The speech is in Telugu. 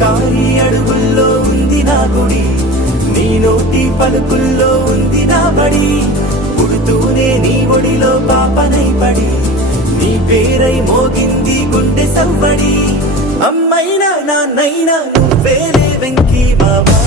కారి అడుగుల్లో ఉంది నా గుడి, నీ నోటి పలుకుల్లో ఉంది నా బడి. పుడుతూనే నీ ఒడిలో పాపనై పడి, నీ పేరై మోగింది గుండె సవ్వడి. అమ్మైనా నాన్నైనా నువ్వేలే వెంకీ బాబా.